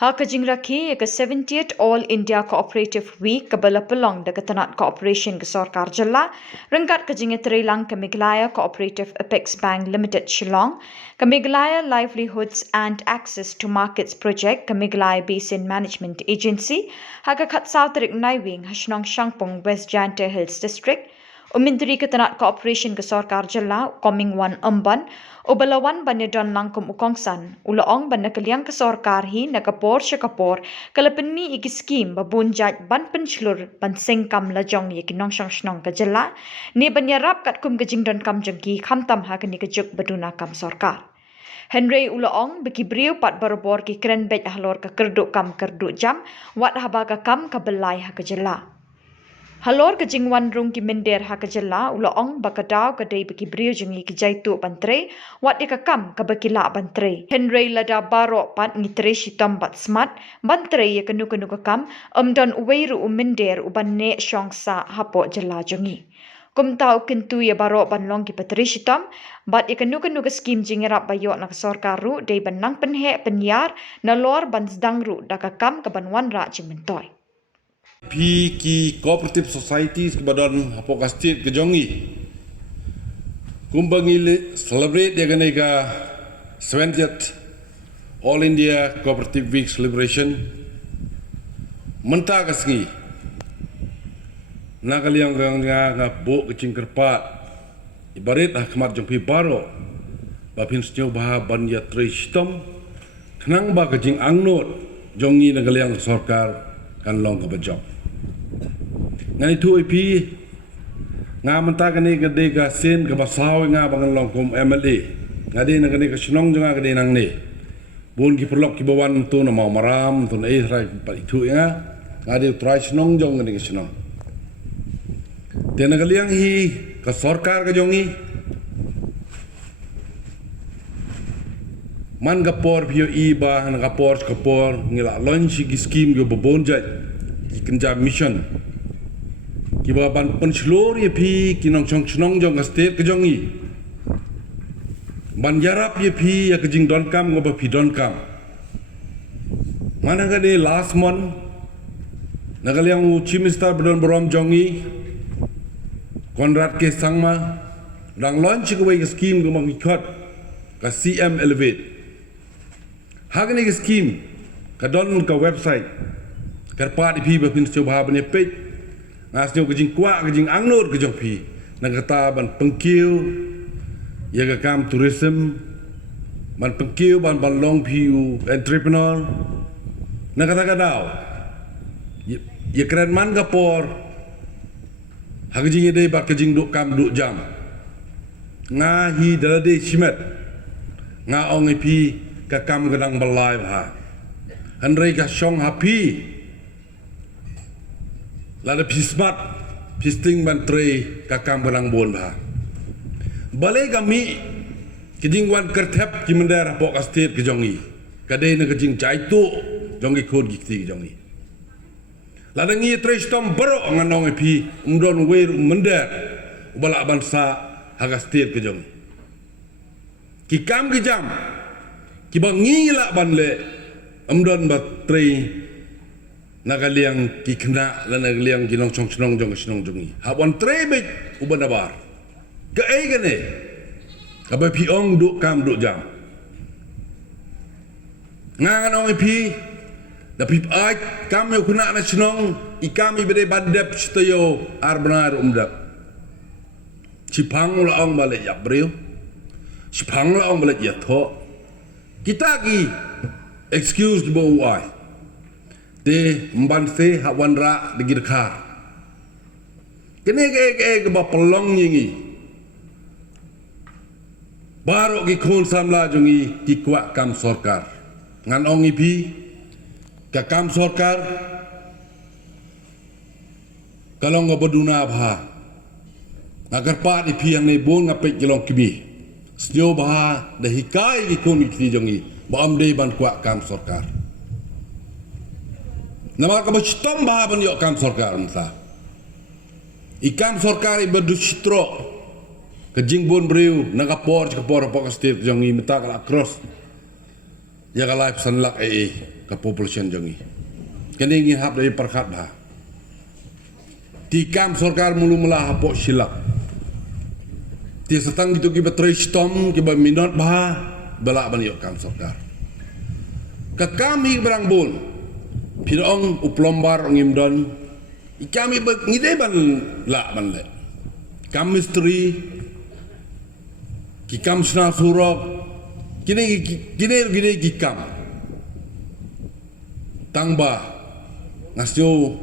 Ha kajing rakhi ke 70th All India Cooperative Week kabala pelong de ketanat cooperation ke Sarkar Jilla rengkat kajing Trilang ke Meghalaya Cooperative Apex Bank Limited Shillong ke Meghalaya Livelihoods and Access to Markets Project ke Meghalaya Basin Management Agency ha ke khat South Rik Naiwing Hashnong Shangpong West Jante Hills District Umintri ketanat cooperation ke Sarkar Jilla coming one umban Ubalawan banyadan langkum ukongsan, ulaong ban nakaliang kasorkar hi nakapor siya kapor, kalapani iki skim babunjat ban penslur ban sengkam lajong ye kinong syang shnong kajala, ni banyarap kat kum kajingdan kam jengki khamtam ha kani kajuk baduna kam sorkar. Henry ulaong bekibriu pat barobor ki kren bej ahlor ka kerduk kam kerduk jam, wat haba ka kam kabelai ha kajala. Halor ke jingwan rung ki minder ha kajala ulaong bakadaw kadai baki brio jungi ki jaitu bantre wat ikakam ka bakila bantre Henry lada baro pat ngitre shitam bat smart bantre ye kanu kakam amdan uweiru minder uban ne shongsa hapo jala jungi kumtau kintu ye baro banlong ki patri shitam bat ikanu ka skim jingerap bayok nak sorkaru dei banang penhe penyar nalor ban sedangru dakakam ka banwan ra jimentoy Pi ki cooperative societies ke badan apoka state ke jongi kumbangi celebrate dia kena ka 70th All India Cooperative Week celebration mentah kasngi nakaliang nga bo kecing kerpat ibarat kemat jompi baro bapin sejauh bah ban ya tristom kenang ba kecing angnot jongi nakaliang sorkar kan long kabajok ngani tu IP nga menta kani gede ga sen ka basaw nga bangan long kom MLA ngadi na kani ka snong jonga gede nang ne bun ki perlok ki bawan tu na mau maram tu na rai pa itu nga ngadi try snong jong ngani ka snong tena kaliang hi ka sarkar ka jongi man gapor pio iba na gapor ngila launch ki scheme go bobonja ki kenja mission ki ban penslor ye pi ki nong chong chnong jong ka state ka jongi ban yarap ye pi ya ka jing don kam go ba pi don kam mana ga de last month nagaliang chief minister bron brom jongi Konrad ke sangma dang launch ko way scheme go mang ikot ka CM Elevate Hagani ke scheme ka don ka website kerpa di pi bapin coba bane page ngasnyo ke jing kwa ke jing angnot ke jong pi nang kata ban pengkiu ya ka kam tourism ban pengkiu ban long piu entrepreneur nang kata kadaw ya keren man ka por hag jing ide ba ke jing duk kam duk jam nga hi dalade simet nga ong pi ka kam gadang balai ha handrai ka shong happy lada pismat pisting bantre ka kam gadang bon ha balai kami kijingwan kertep ki mendara pok state ke jongi kadai na kijing jaitu jongi kod gikti jongi lada ngi trestom bro nganong pi umdon wer mender bala bansa haga state ke jongi ki kam ki jam ki bangi la ban le amdon batri nagaliang ki kena la nagaliang ginong chong chnong jong chnong jongi habon tre be uban abar ke ai gane abai pi ong duk kam duk jam ngang ong pi da pi ai kam yo kuna na chnong I kami bede bandep chtayo arbanar umdap chipang la ong bale ya breu chipang la ong bale ya tho kita ki excuse ki bo ai te mbanse hawan ra de girkhar kene ke ba pelong yingi baro ki khon samla jungi ki kwa kam sarkar ngan ong ipi ka kam sarkar kalau ngabaduna bha agar pa ipi yang ne bon ngapek kilong kimi Sejauh bah dah hikai ikon ikti jongi baam dei ban kuat kam sarkar. Nama ka bachtom bah ban yok kam sarkar nta. Ikam sarkar iberdu citro ke jingbon breu naga por ka por apa ka state jongi meta kala cross. Ya ka life sanlak ke population jongi. Kini ingin hap dari perkat bah. Tikam sarkar mulu melah hapok silap. Ti setang gitu kiba tristom kiba minot bah belak ban yok kam sarkar. Kami berang bol. Pirong uplombar ngimdon. Kami ngide ban la ban le. Kam misteri kikam sna surok kini kikam tangba ngasyo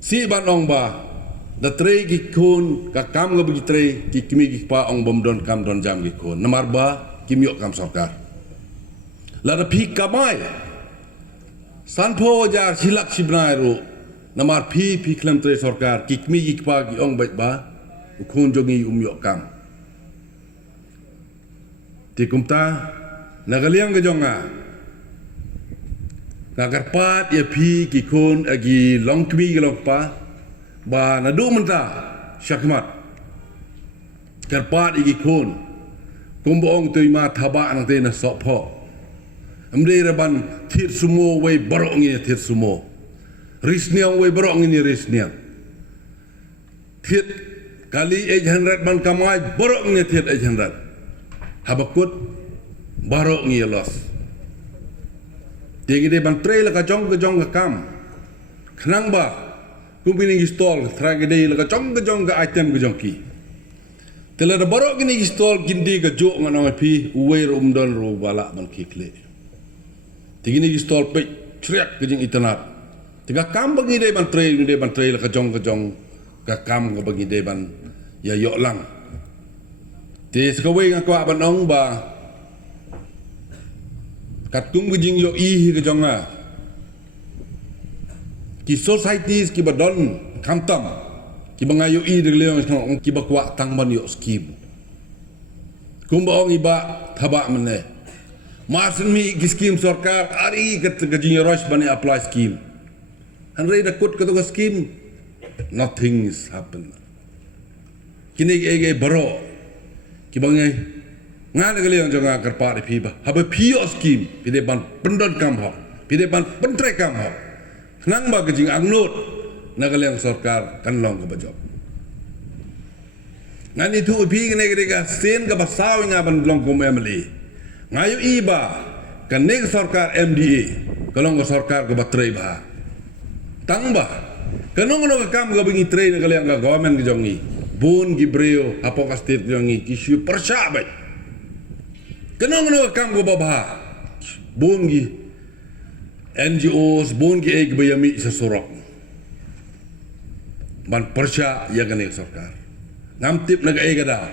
si ban ong ba da tre gikun ka kam ga bagi tre kikmi gikpa ong bom don kam don jam gikun namar ba kimyo kam sarkar la da phik kamai sanpho jar silak sibnai ro namar phi klam tre sarkar kikmi gikpa gi ong ba ukun jongi umyo kam ti kumta nagaliang gajonga nagarpat ya pi kikun agi longkbi gelokpa ba nadu menta syakmat karpat igi kun kumboong tuima thaba nang te na sopho amde raban thir sumo we barong ni thir sumo risniang we barong ni risniang thit kali 800 ban kamai barong ni thit 800 habakut barok ngi los tegi de ban trail ka jong ka kam khnang ba kumbini stall trage de la ka jong ka item ka jong ki tela da barok ni stall gindi ka jo ngano pi uwe don ro bala ban kikle tegi ni stall pe trek ka jing internet tiga kam bagi de ban trail ka jong ka kam ka bagi de ban ya yo lang te skawai ngakwa banong ba katung bujing yo i ke jonga ki societies ki badon kamtam ki bangayo i de leong ki bakwa tang ban yo skim kumbaong iba thaba mane masen mi ki skim sarkar ari ke gajing rosh bani apply skim hanre da kut ka skim nothing is happen kini ege baro kibangai ngana gale yang jonga karpa de piba habe pio skim pide ban pendon kam ho pide ban pentre kam ho nang ba gajing angnot nagale yang sarkar kan long ka bajob ngani tu pi ne ga sen ka basaw nga ban long kom emily ngayo iba kan ne sarkar MDA kalong ka sarkar ka batre ba tangba kanong no ka kam ga bingi tre nagale yang government ga jongi bun gibreo apa kastir jongi kisyu persabet kenong no kam go baba bun gi NGOs bun gi ek bayami sesorok ban persya ya gane sarkar ngam tip naga egada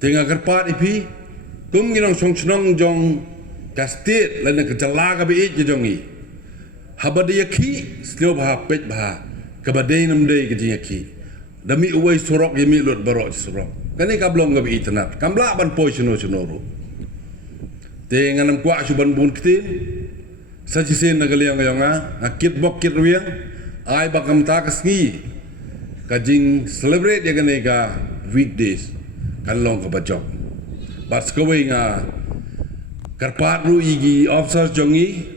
tenga karpat ipi kum ginong songchnong jong kastir lana kejalaga bi ek jongi habade yakhi slo ba pet ba kabade namde ge yakhi dami uwai surok yemi lut barok surok kani kablong gabi internet kambla ban poi sino ro te nganam kwa suban bun kitin sajisen nagaliang yonga akit bok kit riang ai bakam ta kasngi kajing celebrate ya gane ga weekdays kan long ka bajok bas kawai nga karpat ru igi officer jongi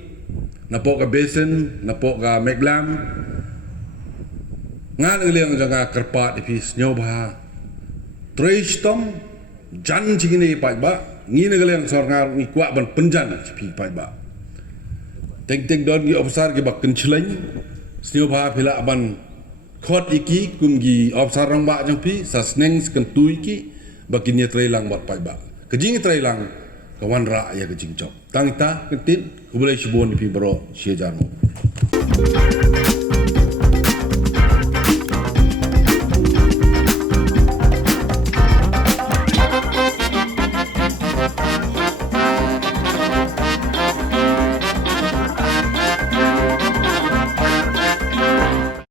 napok ka besen napok ka meglam ngan liang janga karpat ipis nyoba tristom jan chigini pai ba ngi ne liang sorngar ngi kwa ban penjan chipi pai ba teng don gi ofsar gi bak kenchleng snyoba phila ban khot iki kumgi ofsar rang ba jang pi sasneng skentui ki bakinya trailang bat pai ba kejing trailang kawan ra ya kejing chop tangta kentin kubulai shibon pi bro siejarmo